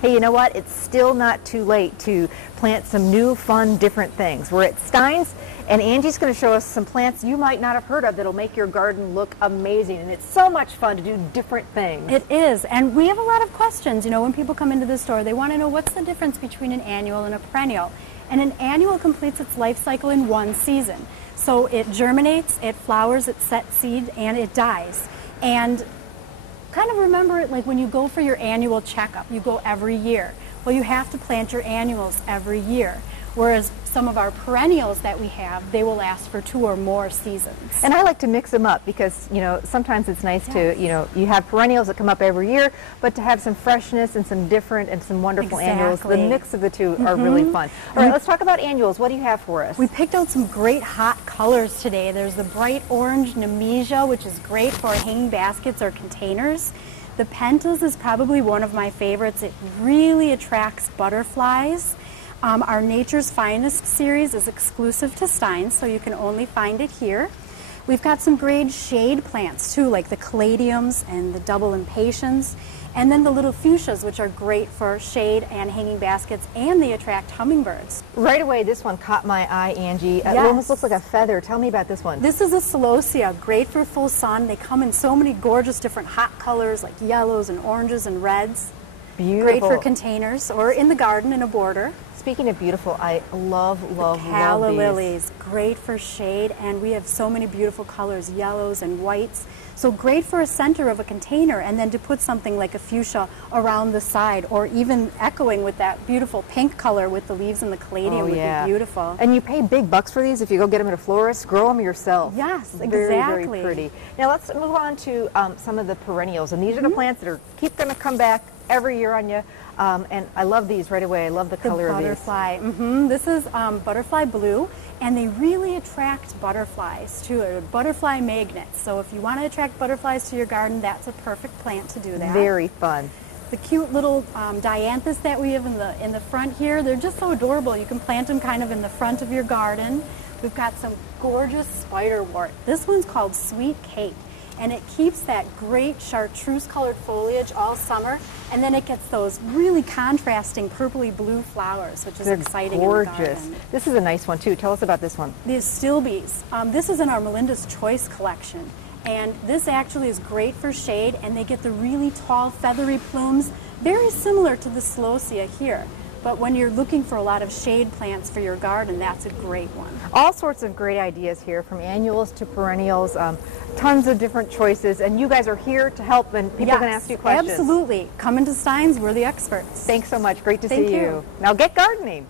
Hey, you know what? It's still not too late to plant some new, fun, different things. We're at Steins, and Angie's going to show us some plants you might not have heard of that'll make your garden look amazing. And it's so much fun to do different things. It is, and we have a lot of questions. You know, when people come into the store, they want to know what's the difference between an annual and a perennial. And an annual completes its life cycle in one season. So it germinates, it flowers, it sets seed, and it dies. And kind of remember it like when you go for your annual checkup, you go every year. Well, you have to plant your annuals every year. Whereas some of our perennials that we have, they will last for 2 or more seasons. And I like to mix them up because, you know, sometimes it's nice to, you know, you have perennials that come up every year, but to have some freshness and some different and some wonderful annuals, the mix of the two are really fun. All right, let's talk about annuals. What do you have for us? We picked out some great hot colors today. There's the bright orange Nemesia, which is great for hanging baskets or containers. The Pentas is probably one of my favorites. It really attracts butterflies. Our Nature's Finest series is exclusive to Steins, so you can only find it here. We've got some great shade plants too, like the caladiums and the double impatiens, and then the little fuchsias, which are great for shade and hanging baskets, and they attract hummingbirds. Right away, this one caught my eye, Angie. It almost looks like a feather. Tell me about this one. This is a celosia, great for full sun. They come in so many gorgeous different hot colors like yellows and oranges and reds. Beautiful. Great for containers or in the garden in a border. Speaking of beautiful, I love Calla these. lilies, great for shade, and we have so many beautiful colors, yellows and whites. So great for a center of a container, and then to put something like a fuchsia around the side, or even echoing with that beautiful pink color with the leaves and the caladium would be beautiful. And you pay big bucks for these if you go get them at a florist. Grow them yourself. Yes, exactly. Very, very pretty. Now let's move on to some of the perennials, and these are the plants that are going to come back every year on you. And I love these right away. I love the color of these. Butterfly. This is butterfly blue, and they really attract butterflies too. They're butterfly magnets. So if you want to attract butterflies to your garden, that's a perfect plant to do that. Very fun. The cute little dianthus that we have in the front here, they're just so adorable. You can plant them kind of in the front of your garden. We've got some gorgeous spiderwort. This one's called Sweet Kate, and it keeps that great chartreuse colored foliage all summer, and then it gets those really contrasting purpley blue flowers, which is exciting. Gorgeous. In the garden. This is a nice one too. Tell us about this one. These stilbees. This is in our Melinda's Choice collection, and this actually is great for shade, and they get the really tall feathery plumes, very similar to the celosia here. But when you're looking for a lot of shade plants for your garden, that's a great one. All sorts of great ideas here, from annuals to perennials, tons of different choices, and you guys are here to help, and people can ask you questions. Absolutely. Come into Steins, we're the experts. Thanks so much. Great to see you. Now get gardening.